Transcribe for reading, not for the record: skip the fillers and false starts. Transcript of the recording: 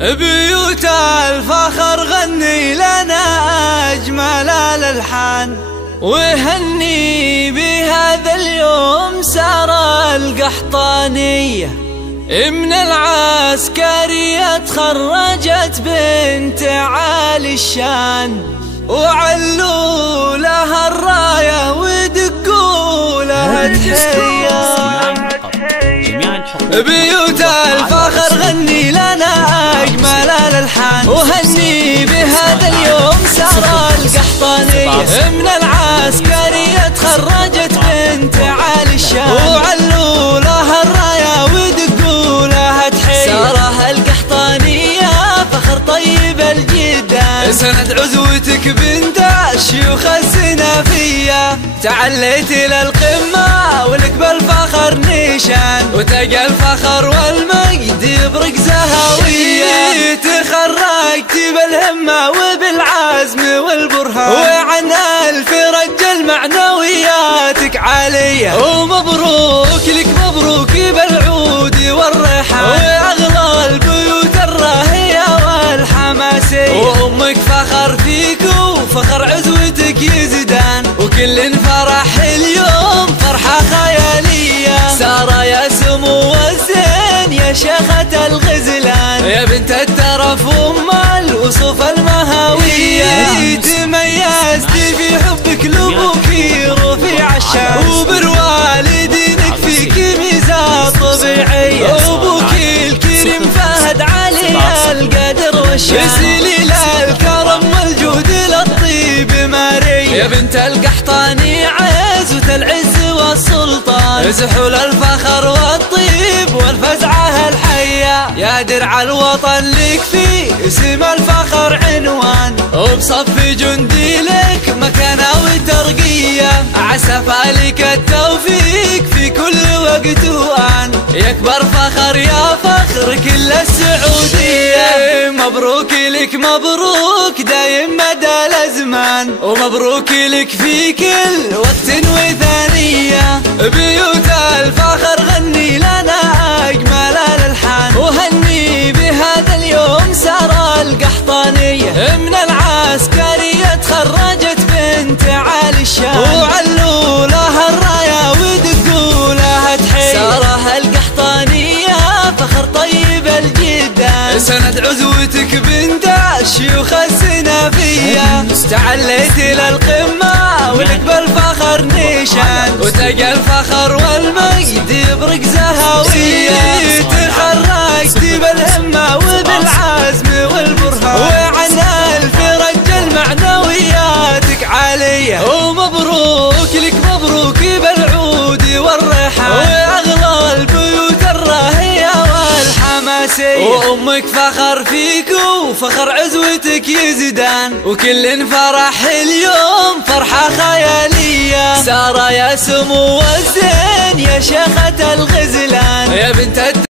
بيوت الفخر غني لنا أجمل الألحان، وهني بهذا اليوم سارة القحطانية. من العسكرية تخرجت بنت عالي الشان، وعلوا لها الراية ودقوا لها تحية. بيوت الفخر غني لنا أجمل الألحان، وهني بهذا اليوم سارة القحطانية. من العسكرية تخرجت بنت عالي الشان، وعلوا لها الراية ودقوا لها تحية. سارة القحطانية فخر طيب الجدان، سند عزوتك بنت الشيوخ السنافية. تعليت للقمة ولك بالفخر نيشان، وتلقى الفخر والمجد يبرق زهاوية. تخرجت بالهمة وبالعزم والبرهان، وعن الفرج المعنوياتك عالية. ومبروك لك مبروك بالعود والريحان، وأغلى البيوت الراهية والحماسية. وأمك فخر فيك وفخر عزوتك يزدان، وكل فرح اليوم فرحة خيالية. سارة يا سمو الزين يا شيخة الغزلان، يا بنت الترف وام الوصوف المهاوية. تميزت في حبك لابوك رفيع الشان، وبالوالدينك فيك ميزة طبيعية. ابوك الكريم فهد علي القدر والشان، سليل الكرم والجود للطيب ماري. يا بنت القحطاني عزوة العز والسلطان، زحول الفخر والطيب والفزعة الحية. يا درع الوطن لك في اسم الفخر عنوان، وبصف جندي لك مكانة وترقية. عسى فالك التوفيق في كل وقت وآن، يكبر فخر يا فخر كل السعودية. مبروك لك مبروك دايم مدى الأزمان، ومبروك لك في كل وقت وثانية. بيوت الفخر غني لنا أجمل الألحان، وهني بهذا اليوم سارة القحطانية. من العسكرية تخرجت بنت عالي الشان، وعلوا لها الراية ودقوا لها تحية. سارة القحطانية فخر طيب الجدان، سند عزوتك بنت الشيوخ السنافية. استعليت للقمة ولك بالفخر نيشان، وتلقى الفخر والمجد يبرق زهاوية. تخرجت بالهمة وبالعزم والبرهان، وعن الفرج المعنوياتك عالية. ومبروك لك مبروك بالعود والريحان، وأغلى البيوت الراهية والحماسية. وأمك فخر فيك وفخر عزوتك يزدان، وكل فرح اليوم فرحة خيالية. سارة يا سمو الزين يا شيخة